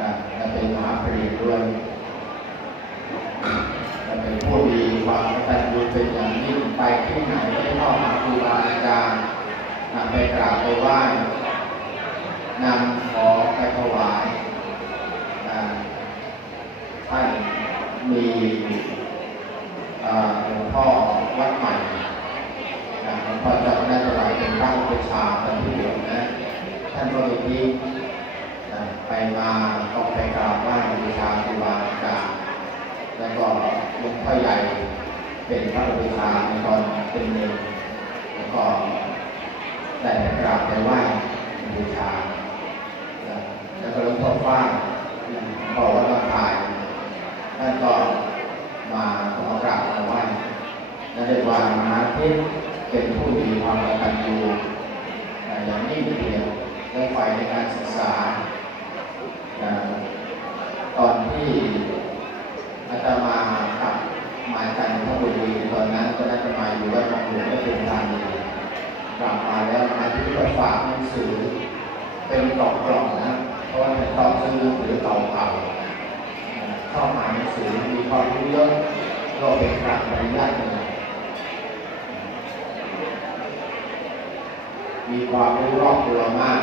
นะและเป็นมหาปรีด้วยและเป็นผู้มีความกตัญญูเป็นอย่างยิ่งไปที่ไหนไม่เข้าหาครูบาอาจารย์นะไปกราบไปไหว้นำของไปถวายท่านมีหลวงพ่อวัดใหม่หลวงพ่อจะจังหวัดเป็นพระอุปชาย์ท่านผู้เดียวนะท่านก็มีที่ ไปมาก็ไปกราบไหว้บูชาครูบาอาจารย์แล้วก็หลวงพ่อใหญ่เป็นพระอุปชาในตอนเป็นเนรแล้วก็ได้ไปกราบไปไหว้บูชา แล้วก็หลวงพ่อฟ้าหลวงพ่อวัดละพายท่านก็มาขอกราบมาไหว้และเรียกว่ามหาเทพเป็นผู้มีความกตัญญูอย่างยิ่งทีเดียวได้ฝ่ายในการศึกษา อ่าตอนที่อาตมากับมาจันทบุรีตอนนั้นก็น่าจะมาอยู่วัดบางหลวงก็เป็นทางดีกลับมาแล้วมาที่ก็ฝากหนังสือ เป็นกล่องๆนะเพราะว่าเป็นชอบซื้อหนังสือเก่าๆชอบอ่านหนังสือมีความรู้เยอะก็เป็นการปริญาหนึ่งมีความรู้รอบตัวมาก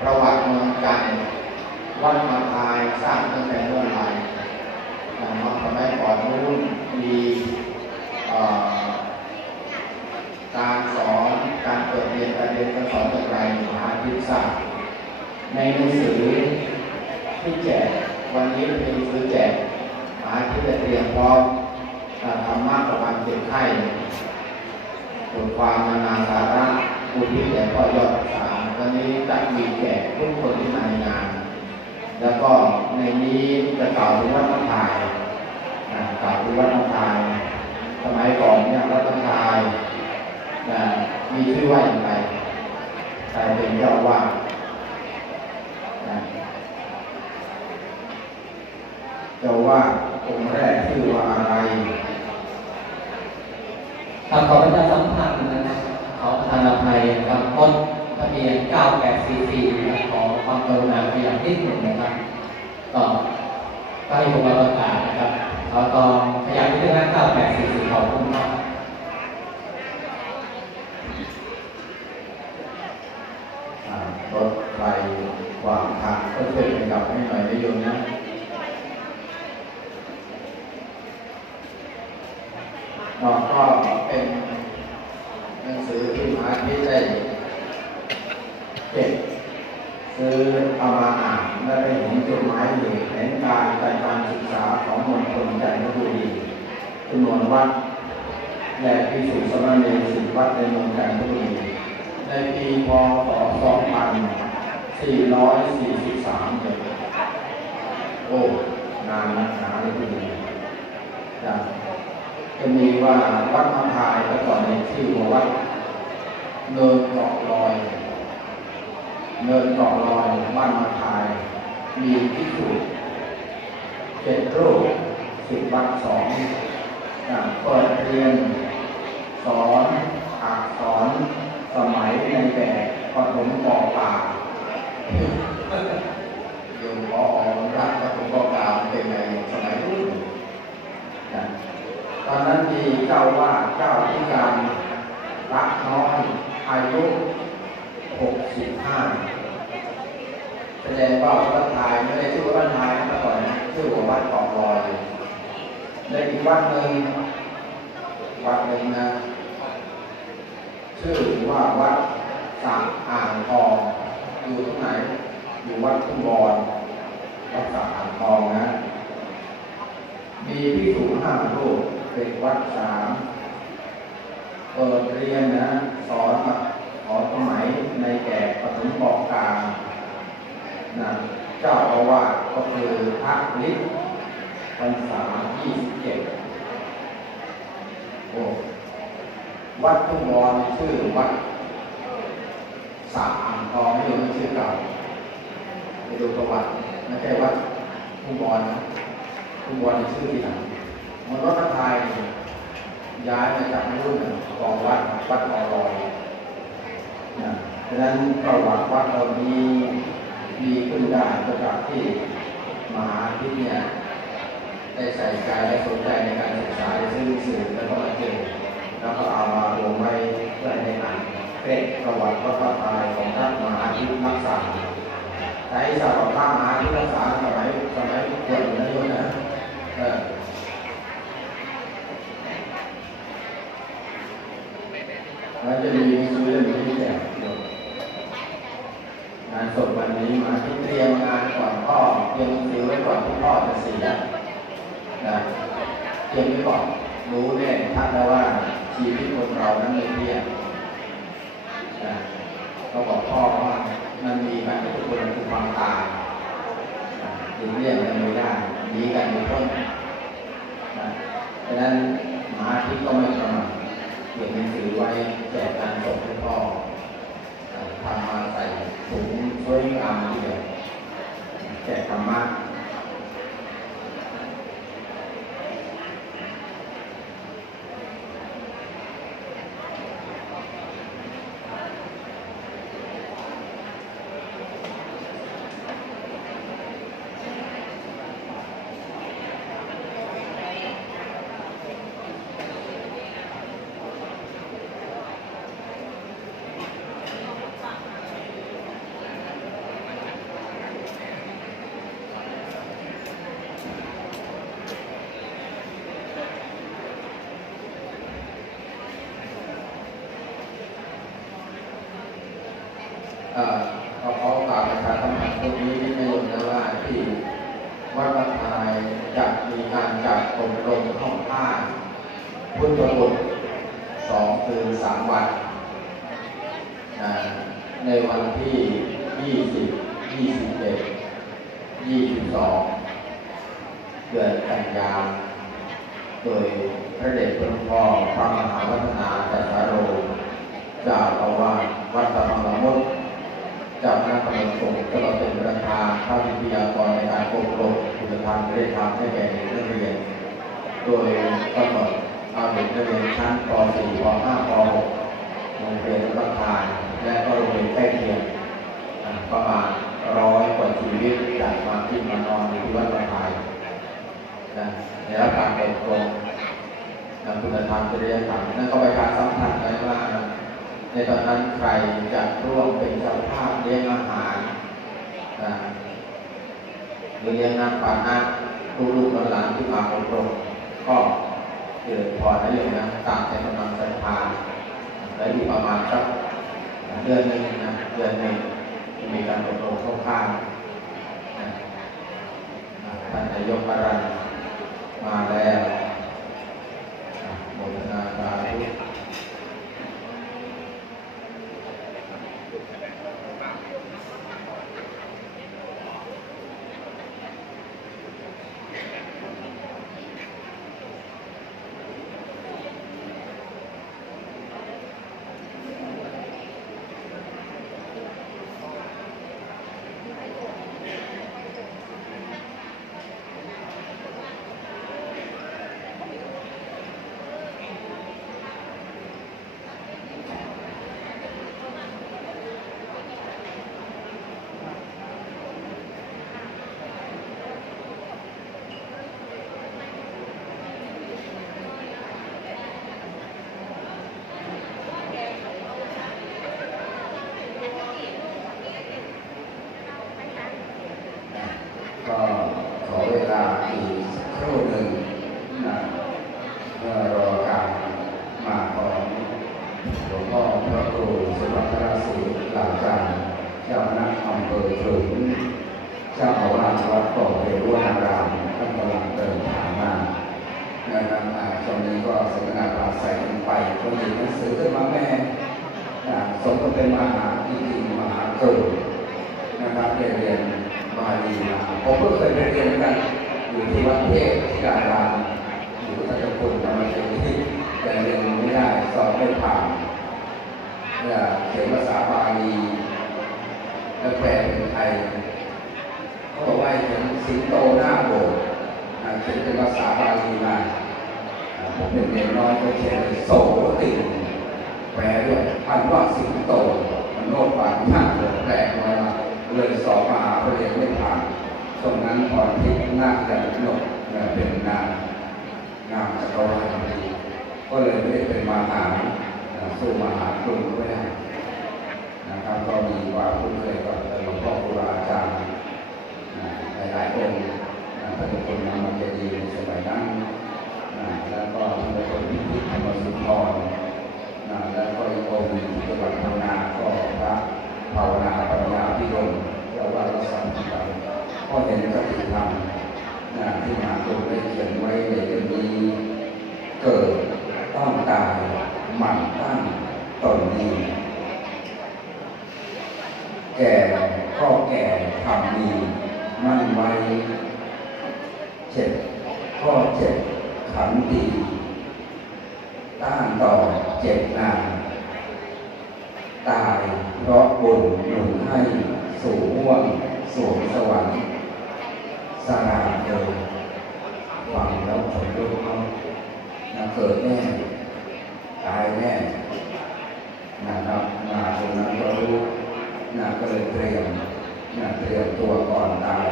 ประวัติเมืองจันทร์ วัดมาทายสร้างตั้งแต่เมื่อไหร่นะเนาะสมัยก่อนนู้นมีเอ่อการสอนการเปิดเรียนการเรียนการสอนอย่างไรมหาทิศาสตร์ในหนังสือที่แจกวันนี้เป็นหนังสือแจกมหาทิศได้เตรียมพร้อมอ่าธรรมะประมาณเจ็ดไข่บทความนานาสาระ ผู้ที่แก่พ่อยอดสามวันนี้จะมีแก่ทุกคนที่มาในงาน แล้วก็ในนี้จะกล่าวถึงวัดพระทายนะกล่าวถึงวัดพระทาย สมัย ก่อนเนี่ยวัดพระทายนะมีชื่อว่าอย่างไรใครเป็นเจ้าอาวานะเจ้าอาวาองค์แรกชื่อว่าอะไรครับขอประชาสัมพันธ์นะครับขอประธานอภัยกับต้นทะเบียน9844นะครับขอความกรุณาไปอย่างที่หนึ่งนะครับ ก็ก็ให้ผมมาประกาศนะครับ ขอตองขยับนิดนึงนะ9844ขอบคุณครับอ่ารถใครขวางทางก็ช่วยขยับให้หน่อยนะโยมนะก็ก็เป็นหนังสือที่มาที่ได้เก็บซื้อเอามาอ่านและไปเห็นจดหมาย จำนวนวัดและพิสุสมณเณรสิบวัดในเมืองจันทบุรีในปีพศ2443เนี่ยโอ้นานนักหนาเลยทีเดียวจะจะมีว่าวัดมะพาวแต่ก่อนในชื่อว่าวัดเนินเกาะลอย เนินเกาะลอยบ้านมะพาวมีพิสุเจ็ดรูปสิบวัดสอง เปิดเรียน สอนอักษรสมัยในแบบปฐมปปาอยู่พออรักปฐมปกาเป็นในสมัยรุ่นตอนนั้นมีเจ้าว่าเจ้าที่การรักน้อยอายุหกสิบห้าแสดงว่าวัดทายไม่ได้ชื่อว่าวัดทายมาก่อนนะชื่อว่าวัดเกาะลอยและอีกวัดหนึ่ง วัดหนึ่งนะ ชื่อว่าวัดสักอ่างทองอยู่ตรงไหนอยู่วัดทุ่งบอนวัดสักอ่างทองนะ มีพิสูจห้ารูปเป็นวัดสามเปิดเรียนนะ สอนมาขอสมัยในแก่ปฐมบอกกลางนะเจ้าอาวาสก็คือพระฤทธิ์พรรษายี่เจ็ดโอ้ วัดทุ่งบอนชื่อวัดสาอ่างทองไม่รู้ชื่อเก่าไปดูประวัติไม่ใช่วัดทุ่งบอนนะทุ่งบอนนี่ชื่อที่ไหนมันวัดพระไทยย้ายมาจากรุ่นกองวัดวัดออลอยนะดังนั้นประวัติวัดเรานี้มีขึ้นได้มาจากที่มหาวิทยาลัยได้ใส่ใจและสนใจในการศึกษาในซึ่งสื่อแล้วก็มาเก็บ แล้วก็เอามารวมไว้เพื่อในอ่านเกร็ดประวัติพระพตายของท่านมหาวิทยาลัยรักษาใช้สำหรับพระมหาวิทยาลัยรักษาสมัยสมัยควรอยู่นะโยมนะเออแล้วจะมีซื้อเรื่องนี้แจกงานศพวันนี้มาที่เตรียมงานก่อนพ่อเตรียมซื้อไว้ก่อนที่พ่อจะเสียนะเตรียมไว้ก่อนรู้แน่ท่านแล้วว่า ชีวิตคนเรานั้นไม่เที่ยงนะก็บอกพ่อว่ามันมีการทุกคนคือความตายหลีกเลี่ยงกันไม่ได้หนีกันไม่พ้นดังนั้นมหาที่ก็ไม่ประมาทเขียนหนังสือไว้แจกการส่งให้พ่อทำมาใส่ถุงช่วยงามเดียวแจกธรรมะเอ่อขอขอฝากประชาสัมพันธ์ ตรงนี้นิดนึงนะว่าที่วัดบางทายจะมีการจัดอบรมห้องผ้าพุทธบุตรสองคืนสามวันนะในวันที่ยี่สิบยี่สิบเอ็ดยี่สิบสองเดือนกันยาโดยพระเดชพระพ่อพระมหาวัฒนาจัสาโรจ้าอาวาสวัดตะมังละมุดจาคณะกรรมการสงฆ รรมได้ทำให้แก่เด็กนักเรียน โดยกำหนดเอาเด็กนักเรียนชั้นป .4 ป .5 ป .6 โรงเรียนประธาน และก็โรงเรียนใกล้เคียงประมาณร้อยกว่าชีวิตจากมาที่มานอนอยู่ที่วัดประทายนะในรับการอบรมทางคุณธรรมจริยธรรมนั่นก็ไปการสัมผัสกันว่าในตอนนั้นใครจะร่วมเป็นเจ้าภาพเลี้ยงอาหาร หรือเลี้ยงน้ำปานะลูกๆหลานที่มาอบรมก็เกิดพอได้เลยนะตามใจกำลังศรัทธาและอยู่ประมาณสักเดือนหนึ่งนะเดือนหนึ่งมีการอบรมเข้าข้างนะท่านนายกบารันมาแล้วโมทนาสาธุ ก็ขอเวลาอีกสักครู่หนึ่งนะเพื่อรอการมาของหลวงพ่อพระครูสุภัทรศรีหลังการเจ้าคณะอำเภอขลุงเจ้าอาวาสวัดก่อเวรุวนารามท่านกำลังเดินทางมานะครับอ่าช่วงนี้ก็ส นทนาปราศัยกันไปคนหยิบหนังสือขึ้นมาแม่นะสมกับเป็นมหาจริงมหาเกิดนะครับได้เรียนบาลีมาผมก็เคยไปเรียนกันอยู่ที่วัดเทพที่การามอยู่ทัศคุณธรรมเสรีแต่เรียนไม่ได้สอบไม่ผ่านเนี่ยเขียนภาษาบาลีแล้วแปลเป็นไทยเขาบอกว่าเขียนสิงโตหน้าโบสถ์เขียนเป็นภาษาบาลีมา อ่าผมเป็นเด็กน้อยก็เขียนโสติงแปลด้วยอันว่าสิงโตมันโน้ตปากมากเลยแปลมาเลยสอบมหาปริญญาไม่ผ่านช่วงนั้นพรทิพย์นาคจันทร์นกเป็นนางนางจักรวาลก็เลยไม่ได้เป็นมหาสู้มหากรุงไม่ได้นะครับก็มีความคุ้นเคยกับหลวงพ่อครูอาจารย์หลายๆองค์นะพระเจ้าคุณนำมาเจดีย์ในสมัยนั้นนะแล้วก็พระเจ้าคุณพิพิธธรรมสุนทรนะแล้วก็อีกองค์หนึ่งที่จังหวัดพังงาก็พระภาวนาปัญญาพิรมเจ้าว่ารักษาธิการก็เห็นคติธรรมนะที่มหาครูได้เขียนไว้ในเรื่องนี้ เกิดต้องตายหมั่นตั้งตนดี แก่ก็แก่ทำ ดีมั่นไว้เจ็บก็เจ็บขันดีต้านต่อเจ็บนานตายเพราะบุญหนุนให้สู่ห่วงสู่สวรรค์สราเดินฟังแล้วขนลุกเขานะเกิดแน่ตายแน่นะครับมาตรงนั้นก็รู้นะก็เลยเตรียม เตรียมตัวก่อนตาย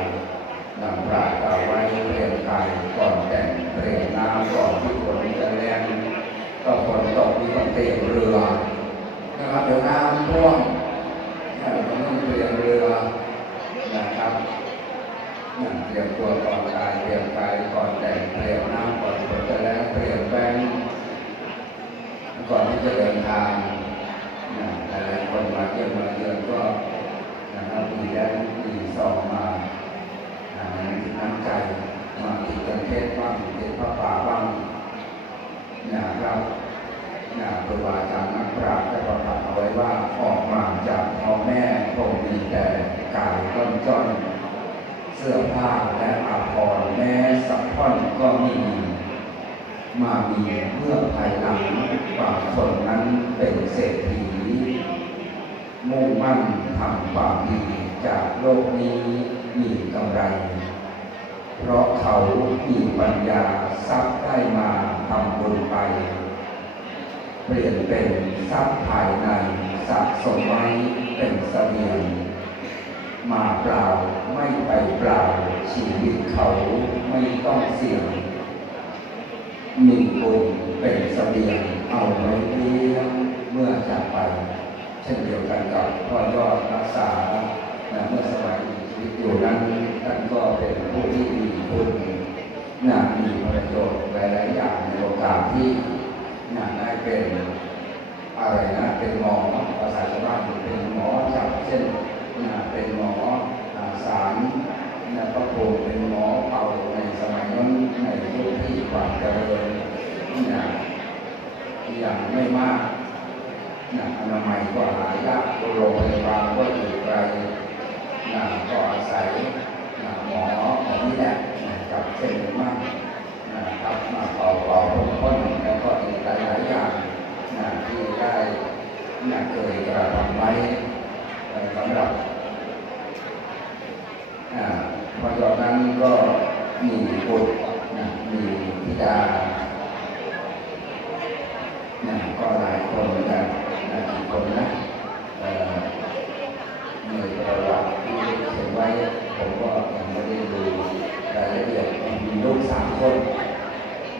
นะพระกล่าไว้เตรียมกายก่อนแต่งเตรียมน้ำก่อนที่ฝนจะแรงก็ฝนตกนี่ต้องเตรียมเรือนะครับเดี๋ยวน้ำท่วมนะต้องเตรียมเรือนะครับนะเตรียมตัวก่อนกายเตรียมกายก่อนแต่งเตรียมน้ำก่อนฝนจะแรงเตรียมแป้งก่อนที่จะเดินทางนะหลายคนมาเยี่ยมมาเยือนก็ นะครับมีแดนมีซองมาอ่ามีน้ำใจมาติดกันเทศบ้างติดพระป่าบ้างนะครับนะครูบาอาจารย์นักปราชญ์ได้ประกาศเอาไว้ว่าออกมาจากท้องแม่คงมีแต่กายก้อนจ้อนเสื้อผ้าและอาภรณ์แม้สักท่อนก็ไมีมามีเมื่อภายหลังบางคนนั้นเป็นเศรษฐี มุ่งมั่นทำความดีจากโลกนี้มีกำไร เพราะเขามีปัญญาทรัพย์ได้มาทำบุญไป เปลี่ยนเป็นทรัพย์ภายในสะสมไว้เป็นเสบียงมาเปล่าไม่ไปเปล่าชีวิตเขาไม่ต้องเสี่ยงมีบุญเป็นเสบียงเอาไว้เลี้ยงเมื่อจากไป ช่นเดียวกันกับพ่อยอดรักษานะเมื่อสมัยชีวิตอยู่นั้นท่านก็เป็นผู้ที่มีคุณนะมีประโยชน์หลายๆอย่างในโอกาสที่นะได้เป็นอะไรนะเป็นหมอภาษาชาวบ้านเป็นหมอจับเช่นนะเป็นหมอสารนะพระโคเป็นหมอเป่าในสมัยนั้นในยุคที่ความเจริญนะอย่างไม่มาก นะอนามัยก็หายากโรงพยาบาลก็อยู่ไกลนะก็อาศัยนะหมอแบบนี้แหละนะจับเส้นมากนะครับมาต่อต่อพ่นพ่นแล้วก็อีกหลายๆอย่างนะที่ได้นะเคยกระทำไว้สำหรับอ่าพอจากนั้นก็มีบุตรนะมีธิดา นะก็หลายคนเหมือนกันนะกี่คนนะเอ่อมีประวัติที่เขียนไว้ผมก็ยังไม่ได้ดูรายละเอียดมี ลูกสามคน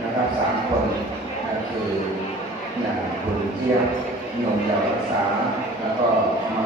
นะครับสามคนนะคือนะคุณเจี๊ยบหนุ่มยาวรักษาแล้วก็มา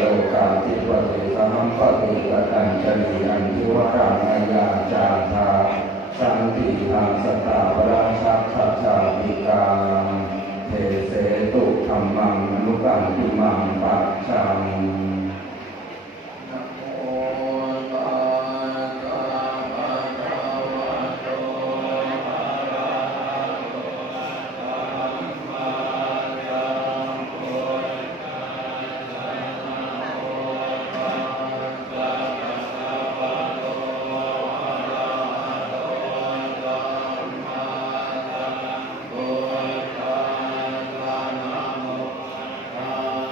โลกาทิปติสหัมปติกตัญจนีอันทิวรามายาจาทาสันติทางสตาปราชัพชัชาติกาเทเสตุธรรมังอนุกังติมังปัจจัง